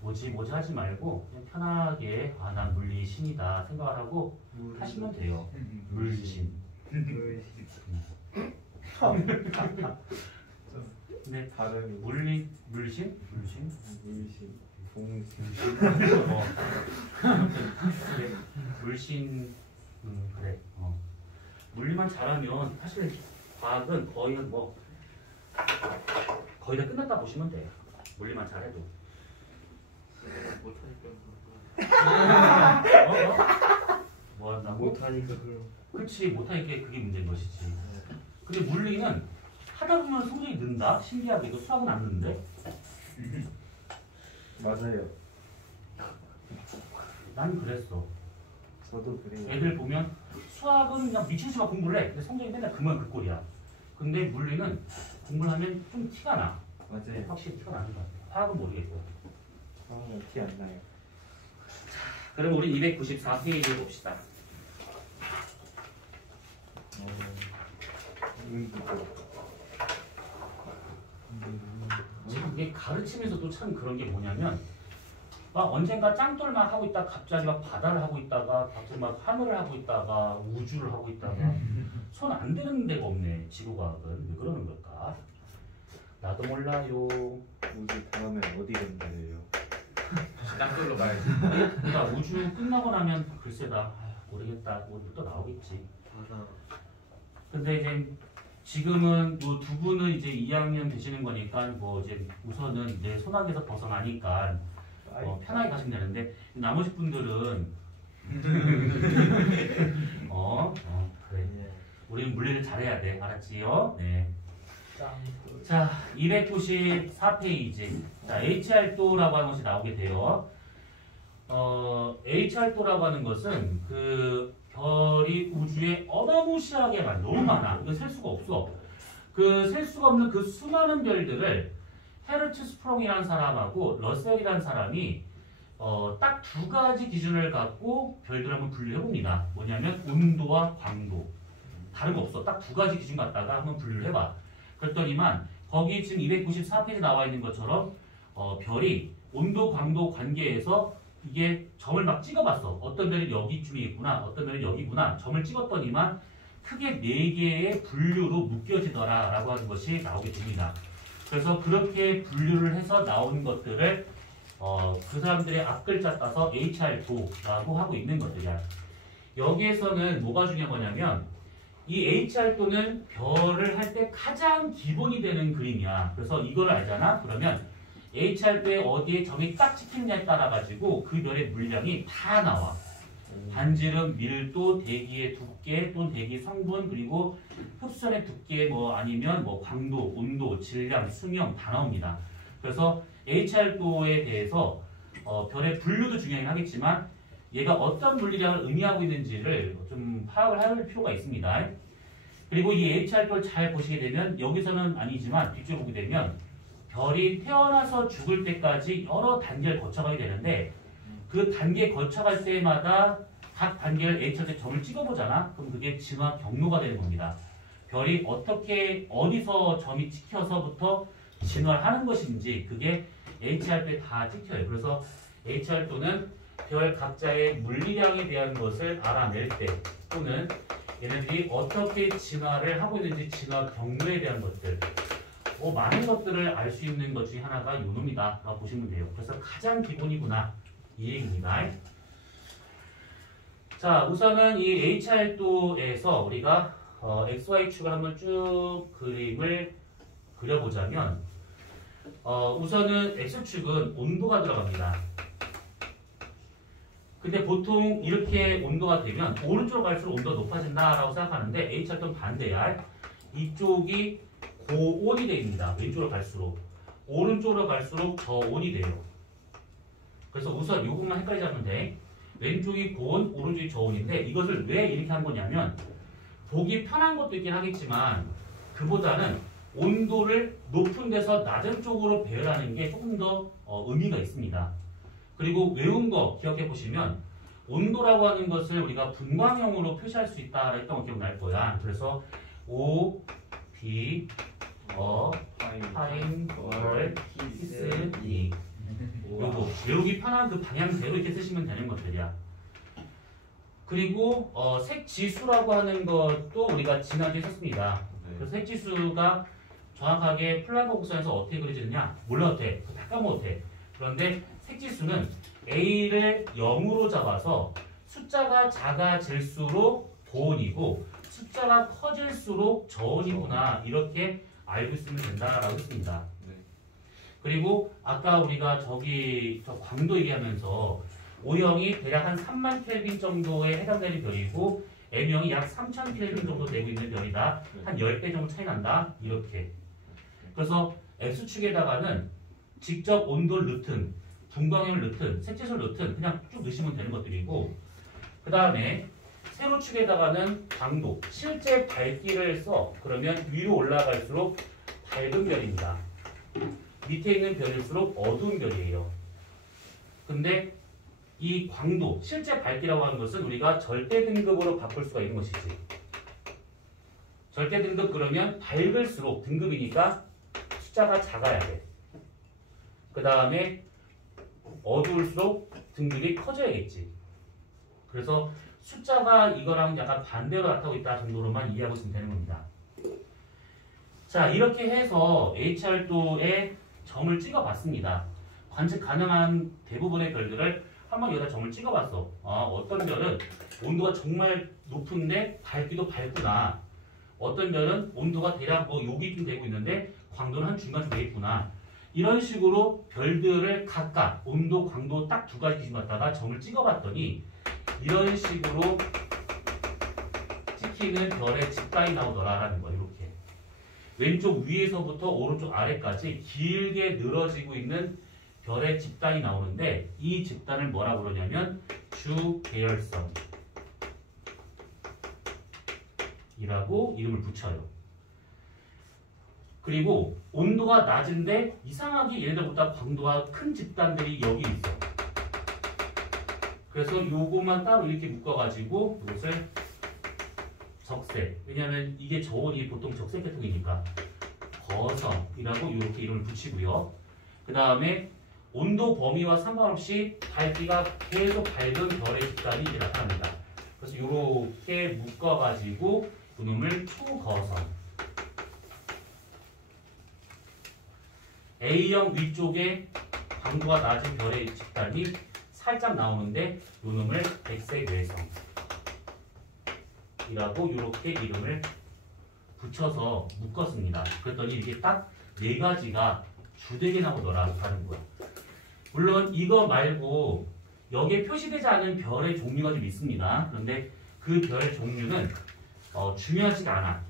뭐지 하지 말고 그냥 편하게 난 물리 신이다 생각을 하고 하시면 돼요. 물신. 네, 발음이 물신? 물신? 물신 동신 그래, 물신, 그래. 물리만 잘하면 사실 과학은 거의 거의 다 끝났다 보시면 돼. 물리만 잘해도. 뭐 한다고? 못하니까 그럼. 그렇지 못하니까 그게 문제인 것이지. 근데 물리는 하다 보면 성적이 는다. 신기하게도 수학은 안 느는데. 맞아요. 난 그랬어. 저도 그래요. 애들 보면 수학은 그냥 미친 수학 공부를 해. 근데 성적이 맨날 그 꼴이야. 근데 물리는 공부를 하면 좀 티가 나. 맞아요. 확실히 티가 나는 것 같아. 화학은 모르겠고. 티안 나요. 그럼 우리 294페이지를 봅시다. 이게 가르치면서도 참 그런 게 뭐냐면 막 언젠가 짱돌만 하고 있다가 갑자기 막 바다를 하고 있다가 갑자기 막 하늘을 하고 있다가 우주를 하고 있다가 손 안 대는 데가 없네. 지구과학은 왜 그러는 걸까? 나도 몰라요. 우주 다음에 어디 간다래요? 딴걸로 말해야지. 그러니까 우주 끝나고 나면 글쎄다. 모르겠다. 뭐 또 나오겠지. 맞아. 근데 이제 지금은 뭐 두 분은 이제 2학년 되시는 거니까 뭐 이제 우선은 내 손아귀에서 벗어나니까 편하게 가시면 되는데 나머지 분들은 그래. 우리는 물리를 잘해야 돼. 알았지요? 네. 자, 294페이지. 자, H활도라고 하는 것이 나오게 돼요. H활도라고 하는 것은 그 별이 우주에 어마무시하게 너무 많아. 이거 셀 수가 없어. 그 셀 수가 없는 그 수많은 별들을 헤르츠 스프롱이라는 사람하고 러셀이라는 사람이 딱 두 가지 기준을 갖고 별들을 한번 분류해 봅니다. 뭐냐면 온도와 광도. 다른 거 없어. 딱 두 가지 기준 갖다가 한번 분류를 해봐. 그랬더니만 거기 지금 294페이지 나와 있는 것처럼 별이 온도, 광도 관계에서 이게 점을 막 찍어봤어. 어떤 별이 여기쯤에 있구나, 어떤 별이 여기구나. 점을 찍었더니만 크게 4개의 분류로 묶여지더라 라고 하는 것이 나오게 됩니다. 그래서 그렇게 분류를 해서 나오는 것들을 그 사람들의 앞글자 따서 HR도라고 하고 있는 것들이야. 여기에서는 뭐가 중요한 거냐면 이 HR도는 별을 할 때 가장 기본이 되는 그림이야. 그래서 이걸 알잖아? 그러면 HR도에 어디에 점이 딱 찍히느냐에 따라 가지고 그 별의 물량이 다 나와. 반지름, 밀도, 대기의 두께 또는 대기 성분 그리고 흡수선의 두께 뭐 아니면 뭐 광도, 온도, 질량, 수명 다 나옵니다. 그래서 HR도에 대해서 별의 분류도 중요하긴 하겠지만 얘가 어떤 물리량을 의미하고 있는지를 좀 파악을 할 필요가 있습니다. 그리고 이 HR도를 잘 보시게 되면 여기서는 아니지만 뒤쪽에 보게 되면 별이 태어나서 죽을 때까지 여러 단계를 거쳐가게 되는데 그 단계 거쳐갈 때마다 각 단계를 HR도에 점을 찍어보잖아. 그럼 그게 진화 경로가 되는 겁니다. 별이 어떻게 어디서 점이 찍혀서부터 진화를 하는 것인지 그게 HR도에 다 찍혀요. 그래서 HR도는 별 각자의 물리량에 대한 것을 알아낼 때 또는 얘네들이 어떻게 진화를 하고 있는지 진화 경로에 대한 것들 많은 것들을 알 수 있는 것 중에 하나가 요놈이다 라고 보시면 돼요. 그래서 가장 기본이구나 이 얘기입니다. 자, 우선은 이 HR도에서 우리가 XY축을 한번 쭉 그림을 그려보자면 우선은 X축은 온도가 들어갑니다. 근데 보통 이렇게 온도가 되면 오른쪽으로 갈수록 온도가 높아진다라고 생각하는데 HR도는 반대야. 이쪽이 고온이 됩니다. 왼쪽으로 갈수록. 오른쪽으로 갈수록 저온이 돼요. 그래서 우선 요것만 헷갈리지 않으면 돼. 왼쪽이 고온, 오른쪽이 저온인데 이것을 왜 이렇게 한 거냐면 보기 편한 것도 있긴 하겠지만 그보다는 온도를 높은 데서 낮은 쪽으로 배열하는 게 조금 더 의미가 있습니다. 그리고 외운 거 기억해 보시면 온도라고 하는 것을 우리가 분광형으로 표시할 수 있다 했던 거 기억날 거야. 그래서 O, B, 파인, 월, 키스, 이 요거 외우기 편한 그 방향대로 이렇게 쓰시면 되는 것들이야. 그리고 색지수라고 하는 것도 우리가 지난주에 썼습니다. 그래서 색지수가 정확하게 플라그 곡선에서 어떻게 그려지느냐 몰라도 돼. 다 까먹어도 돼. 그런데 색지수는 A를 0으로 잡아서 숫자가 작아질수록 고온이고 숫자가 커질수록 저온이구나 이렇게 알고 있으면 된다라고 했습니다. 그리고 아까 우리가 저 광도 얘기하면서 O형이 대략 한 3만 켈빈 정도에 해당되는 별이고 M형이 약 3,000 켈빈 정도 되고 있는 별이다. 한 10배 정도 차이 난다. 이렇게. 그래서 X축에다가는 직접 온도를 넣든 분광형을 넣든 색지수를 넣든 그냥 쭉 넣으시면 되는 것들이고 그 다음에 세로축에다가는 광도, 실제 밝기를 써. 그러면 위로 올라갈수록 밝은 별입니다. 밑에 있는 별일수록 어두운 별이에요. 근데 이 광도, 실제 밝기라고 하는 것은 우리가 절대 등급으로 바꿀 수가 있는 것이지. 절대 등급 그러면 밝을수록 등급이니까 숫자가 작아야 돼. 그 다음에 어두울수록 등급이 커져야겠지. 그래서 숫자가 이거랑 약간 반대로 나타나고 있다 정도로만 이해하고 있으면 되는 겁니다. 자, 이렇게 해서 HR도에 점을 찍어봤습니다. 관측 가능한 대부분의 별들을 한번 여기다 점을 찍어봤어. 어떤 별은 온도가 정말 높은데 밝기도 밝구나. 어떤 별은 온도가 대략 여기쯤 되고 있는데 광도는 한 중간쯤 되겠구나. 이런 식으로 별들을 각각 온도, 광도 딱 두 가지 기준 갖다가 점을 찍어봤더니 이런 식으로 찍히는 별의 집단이 나오더라라는 거예요. 이렇게 왼쪽 위에서부터 오른쪽 아래까지 길게 늘어지고 있는 별의 집단이 나오는데 이 집단을 뭐라고 그러냐면 주계열성 이라고 이름을 붙여요. 그리고 온도가 낮은데 이상하게 얘네들보다 광도가 큰 집단들이 여기 있어. 그래서 요것만 따로 이렇게 묶어가지고 이것을 적색, 왜냐하면 이게 저온이 보통 적색 계통이니까 거성이라고 이렇게 이름을 붙이고요. 그 다음에 온도 범위와 상관없이 밝기가 계속 밝은 별의 집단이 이제 나타납니다. 그래서 이렇게 묶어가지고 그놈을 초거성. A형 위쪽에 광도가 낮은 별의 집단이 살짝 나오는데 이놈을 백색 외성. 이라고 이렇게 이름을 붙여서 묶었습니다. 그랬더니 이게 딱 네 가지가 주되게 나오더라 하는 거야. 물론 이거 말고 여기에 표시되지 않은 별의 종류가 좀 있습니다. 그런데 그 별의 종류는 중요하지가 않아.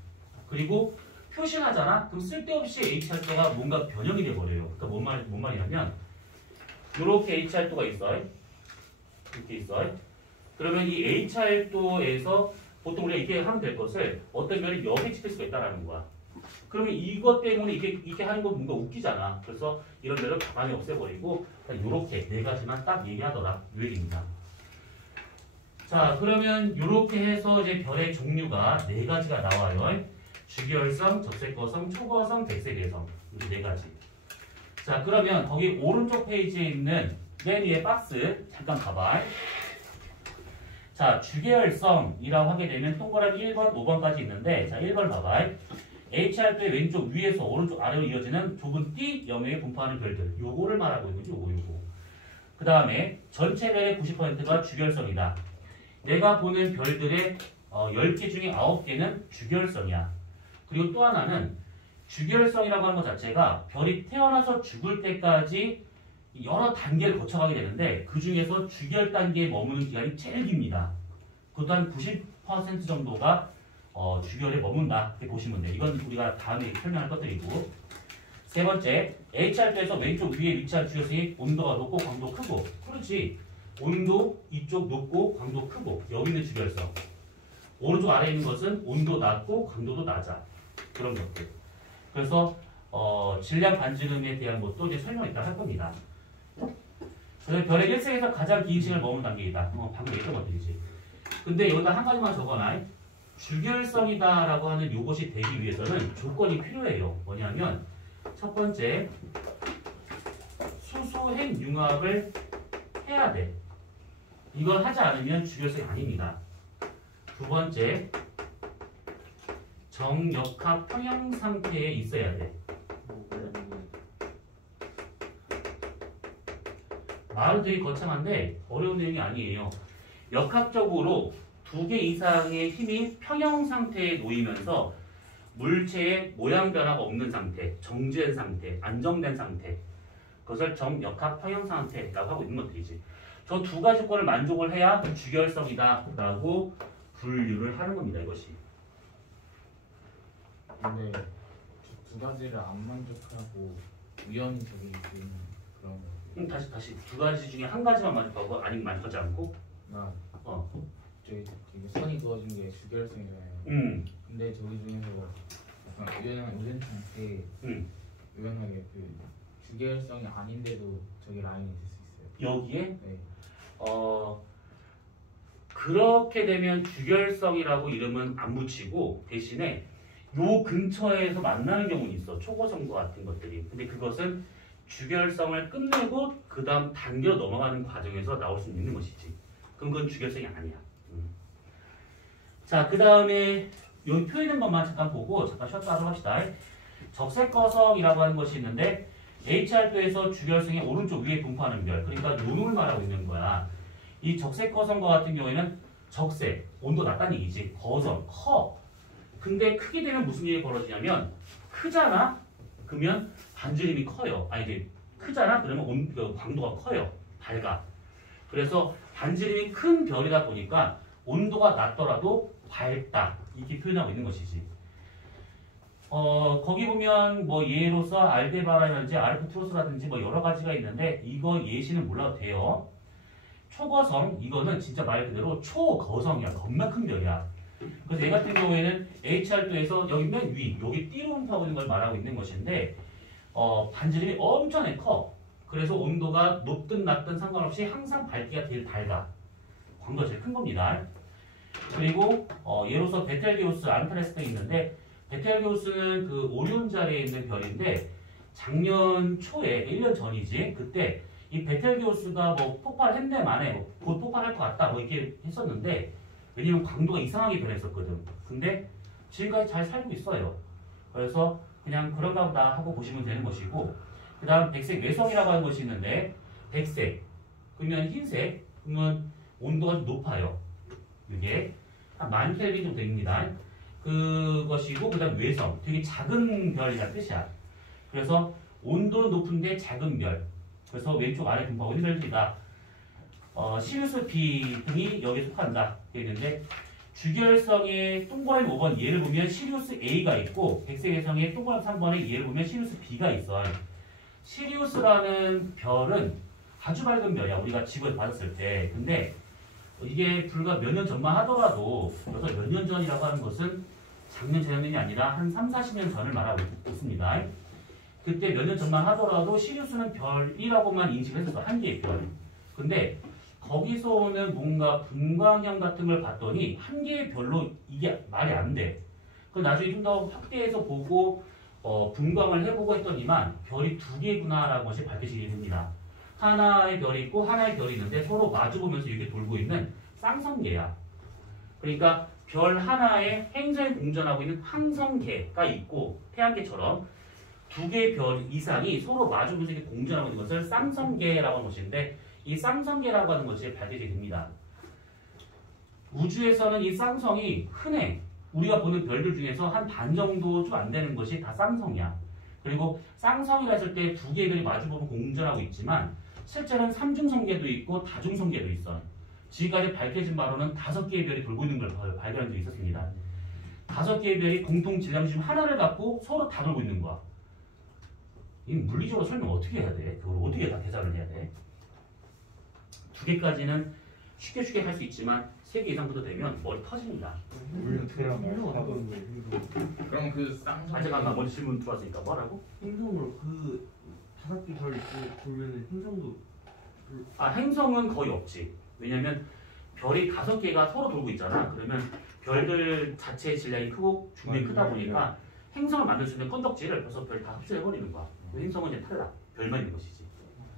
그리고 표시하잖아? 그럼 쓸데없이 HR도가 뭔가 변형이 돼버려요. 그러니까 뭔 말이냐면 이렇게 HR도가 있어. 이렇게 있어. 그러면 이 HR도에서 보통 우리가 이렇게 하면 될 것을 어떤 별이 여기 찍힐 수가 있다는 거야. 그러면 이것 때문에 이렇게 하는 건 뭔가 웃기잖아. 그래서 이런 별을 가만히 없애버리고 이렇게 네 가지만 딱 얘기하더라. 이 얘기입니다. 자, 그러면 이렇게 해서 이제 별의 종류가 네 가지가 나와요. 주계열성, 적색거성, 초거성, 백색외성. 이렇게 네 가지. 자, 그러면 거기 오른쪽 페이지에 있는 맨 위에 박스 잠깐 봐봐. 자, 주계열성이라고 하게 되면 동그라미 1번, 5번까지 있는데 자, 1번 봐봐. HR도의 왼쪽 위에서 오른쪽 아래로 이어지는 좁은 띠 영역에 분포하는 별들. 요거를 말하고 있는 거죠. 요거. 그 다음에 전체 별의 90%가 주계열성이다. 내가 보는 별들의 10개 중에 9개는 주계열성이야. 그리고 또 하나는 주계열성이라고 하는 것 자체가 별이 태어나서 죽을 때까지 여러 단계를 거쳐가게 되는데 그 중에서 주계열 단계에 머무는 기간이 제일 깁니다. 그것도 한 90% 정도가 주계열에 머문다. 이렇게 보시면 돼요. 이건 우리가 다음에 설명할 것들이고 세 번째, HR도에서 왼쪽 위에 위치한 주요성이 온도가 높고 광도 크고. 그렇지. 온도 이쪽 높고 광도 크고. 여기 있는 주결성. 오른쪽 아래에 있는 것은 온도 낮고 광도도 낮아. 그런 것들. 그래서 질량 반지름에 대한 것도 이제 설명을 이따 할 겁니다. 그래서 별의 일생에서 가장 긴 시간을 머무는 단계이다. 방금 얘기했던 것들이지. 근데 여기다 한 가지만 적어놔. 주결성이다라고 하는 이것이 되기 위해서는 조건이 필요해요. 뭐냐면 첫 번째, 수소핵 융합을 해야 돼. 이걸 하지 않으면 주결성이 아닙니다. 두 번째, 정역합 평형 상태에 있어야 돼. 말은 되게 거창한데 어려운 내용이 아니에요. 역학적으로 두 개 이상의 힘이 평형 상태에 놓이면서 물체의 모양 변화가 없는 상태, 정지된 상태, 안정된 상태, 그것을 정역합 평형 상태라고 하고 있는 것들이지. 저 두 가지 조건을 만족을 해야 주결성이다라고 분류를 하는 겁니다. 이것이. 근데 두 가지를 안 만족하고 우연히 저기 있는 그런 거. 다시 두 가지 중에 한 가지만 만족하고 아니면 만족하지 않고. 나 어. 저기 선이 그어진 게 주결성이잖아요. 근데 저기 중에서 약간 우연한 우연 상태, 우연하게 그 주결성이 아닌데도 저기 라인이 있을 수 있어요. 여기에 네. 그렇게 되면 주결성이라고 이름은 안 붙이고 대신에 요 근처에서 만나는 경우는 있어. 초고성과 같은 것들이. 근데 그것은 주결성을 끝내고 그 다음 단계로 넘어가는 과정에서 나올 수 있는 것이지. 그럼 그건 주결성이 아니야. 자, 그 다음에 여기 표현된 것만 잠깐 보고 잠깐 쉬었다 하도록 합시다. 적색거성이라고 하는 것이 있는데 HR도에서 주결성이 오른쪽 위에 분포하는 별, 그러니까 요놈을 말하고 있는 거야. 이 적색거성과 같은 경우에는 적색, 온도 낮다는 얘기지. 거성, 커. 근데 크게 되면 무슨 일이 벌어지냐면 크잖아? 그러면 반지름이 커요. 아니 이제 크잖아? 그러면 광도가 커요. 밝아. 그래서 반지름이 큰 별이다 보니까 온도가 낮더라도 밝다. 이렇게 표현하고 있는 것이지. 거기 보면 뭐 예로서 알데바라든지 아르크투로스라든지 뭐 여러 가지가 있는데 이거 예시는 몰라도 돼요. 초거성, 이거는 진짜 말 그대로 초거성이야. 겁나 큰 별이야. 그래서 얘 같은 경우에는 HR도에서 여기 맨 위, 여기 띠로 하고 있는 걸 말하고 있는 것인데 반지름이 엄청나게 커. 그래서 온도가 높든 낮든 상관없이 항상 밝기가 제일 밝아. 광도가 제일 큰 겁니다. 그리고 예로서 베텔게우스, 안타레스 등이 있는데 베텔게우스는 그 오리온 자리에 있는 별인데 작년 초에 1년 전이지. 그때 이 베텔게우스가 뭐 폭발했네 만에 곧 폭발할 것 같다 뭐 이렇게 했었는데 왜냐면 광도가 이상하게 변했었거든. 근데 지금까지 잘 살고 있어요. 그래서 그냥 그런가 보다 하고 보시면 되는 것이고, 그 다음 백색 외성이라고 하는 것이 있는데 백색 그러면 흰색 그러면 온도가 좀 높아요. 이게 한 10,000켈빈 정도 됩니다. 그것이고 그 다음 외성 되게 작은 별이라는 뜻이야. 그래서 온도 높은데 작은 별. 그래서 왼쪽 아래 분포하고 있는 별들이다. 시리우스 B 등이 여기에 속한다. 되는데 주결성의 동그라미 5번 예를 보면 시리우스 A가 있고 백색외성의 동그라미 3번에 예를 보면 시리우스 B가 있어. 시리우스라는 별은 아주 밝은 별이야. 우리가 지구에서 봤을 때. 근데 이게 불과 몇 년 전만 하더라도 여기서 몇 년 전이라고 하는 것은 작년 재작년이 아니라 한 3, 40년 전을 말하고 있습니다. 그때 몇 년 전만 하더라도 시리우스는 별이라고만 인식을 했었어. 한 개의 별. 근데 거기서 오는 뭔가 분광형 같은 걸 봤더니 한 개의 별로 이게 말이 안 돼. 그 나중에 좀 더 확대해서 보고 분광을 해보고 했더니만 별이 두 개구나라는 것이 밝혀지게 됩니다. 하나의 별이 있고 하나의 별이 있는데 서로 마주보면서 이렇게 돌고 있는 쌍성계야. 그러니까 별 하나에 행성이 공전하고 있는 항성계가 있고 태양계처럼 두 개의 별 이상이 서로 마주보면서 이렇게 공전하고 있는 것을 쌍성계라고 하는 것인데 이 쌍성계라고 하는 것이 밝혀지게 됩니다. 우주에서는 이 쌍성이 흔해. 우리가 보는 별들 중에서 한 반 정도 좀 안 되는 것이 다 쌍성이야. 그리고 쌍성이라 했을 때 두 개의 별이 마주보고 공전하고 있지만 실제로는 삼중성계도 있고 다중성계도 있어. 지금까지 밝혀진 바로는 5개의 별이 돌고 있는 걸 발견한 적이 있었습니다. 5개의 별이 공통 질량 중 하나를 갖고 서로 다 돌고 있는 거야. 이 물리적으로 설명 어떻게 해야 돼? 그걸 어떻게 다 계산을 해야 돼? 두 개까지는 쉽게 할 수 있지만 세 개 이상부터 되면 머리 터집니다. 울트라 행성 말하고 어떤 거예요? 행성. 그럼 그 쌍둥이 아 잠깐만 먼저 질문 들어왔으니까 뭐라고? 행성으로 그 5개 별 보면은 행성도 아 행성은 거의 없지. 왜냐면 별이 5개가 서로 돌고 있잖아. 그러면 별들 자체의 질량이 크고 중력이 크다 보니까 행성을 만들 수 있는 건덕지를 벌써 별 다 흡수해버리는 거야. 행성은 이제 탈락. 별만 있는 것이지.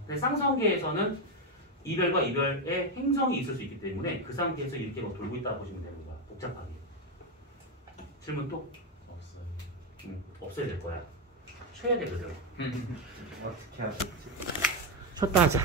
근데 쌍성계에서는 이별과 이별에 행성이 있을 수 있기 때문에 그 상태에서 이렇게 막 돌고 있다고 보시면 되는 거야. 복잡하게. 질문 또? 없어요. 없어야 될 거야. 쉬어야 되거든. 어떻게 하셨지? 쉬었다 하자.